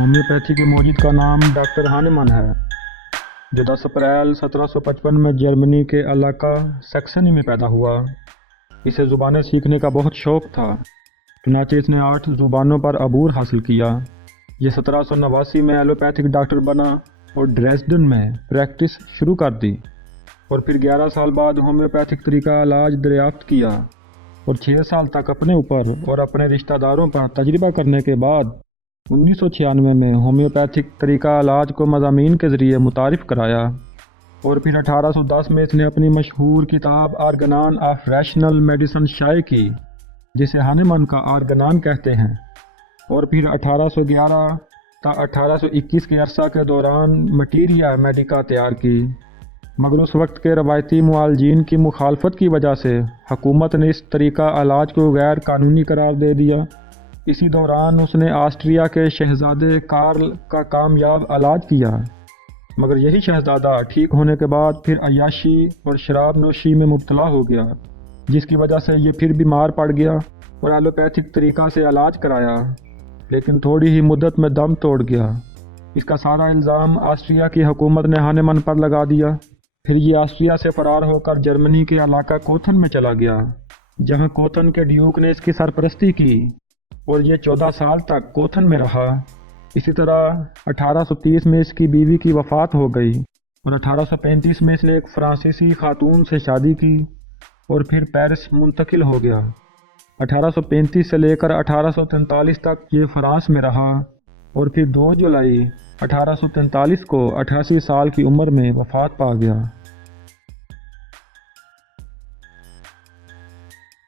Homeopathy کے موجد کا نام ڈاکٹر ہانیمن ہے، جو 10 اپریل 1755 میں جرمنی کے علاقہ سیکسنی میں پیدا ہوا۔ اسے زبانیں سیکھنے کا بہت شوق تھا، چنانچہ اس نے 8 زبانوں پر عبور حاصل کیا۔ یہ 1789 میں ایلوپیتھک ڈاکٹر بنا اور ڈریسڈن میں پریکٹس شروع کر دی، اور پھر 11 سال بعد ہومیوپیتھک طریقہ علاج دریافت کیا، اور 6 سال تک اپنے اوپر اور اپنے رشتہ داروں پر تجربہ کرنے کے بعد 1996 میں ہومیوپیتھک طریقہ علاج کو مضامین کے ذریعے متعارف کرایا، اور پھر 1810 میں اس نے اپنی مشہور کتاب آرگنان آف ریشنل میڈیسن شائع کی، جسے ہانیمن کا آرگنان کہتے ہیں، اور پھر 1811 تا 1821 کے عرصہ کے دوران مٹیریا میڈیکا تیار کی، مگر اس وقت کے روایتی معالجین کی مخالفت کی وجہ سے حکومت نے اس طریقہ علاج کو غیر قانونی قرار دے دیا۔ اسی دوران اس نے آسٹریا کے شہزادے کارل کا کامیاب علاج کیا، مگر یہی شہزادہ ٹھیک ہونے کے بعد پھر عیاشی اور شراب نوشی میں مبتلا ہو گیا، جس کی وجہ سے یہ پھر بیمار پڑ گیا اور ایلوپیتھک طریقہ سے علاج کرایا، لیکن تھوڑی ہی مدت میں دم توڑ گیا۔ اس کا سارا الزام آسٹریا کی حکومت نے ہانیمن پر لگا دیا۔ پھر یہ آسٹریا سے فرار ہو کر جرمنی کے علاقہ کوتھن میں چلا گیا، جہاں کوتھن کے ڈیوک نے اس کی سرپرستی کی، اور یہ 14 سال تک کوتھن میں رہا۔ اسی طرح 1830 میں اس کی بیوی کی وفات ہو گئی، اور 1835 میں اس نے ایک فرانسیسی خاتون سے شادی کی، اور پھر پیرس منتقل ہو گیا۔ 1835 سے لے کر 1843 تک یہ فرانس میں رہا، اور پھر 2 جولائی 1843 کو 88 سال کی عمر میں وفات پا گیا۔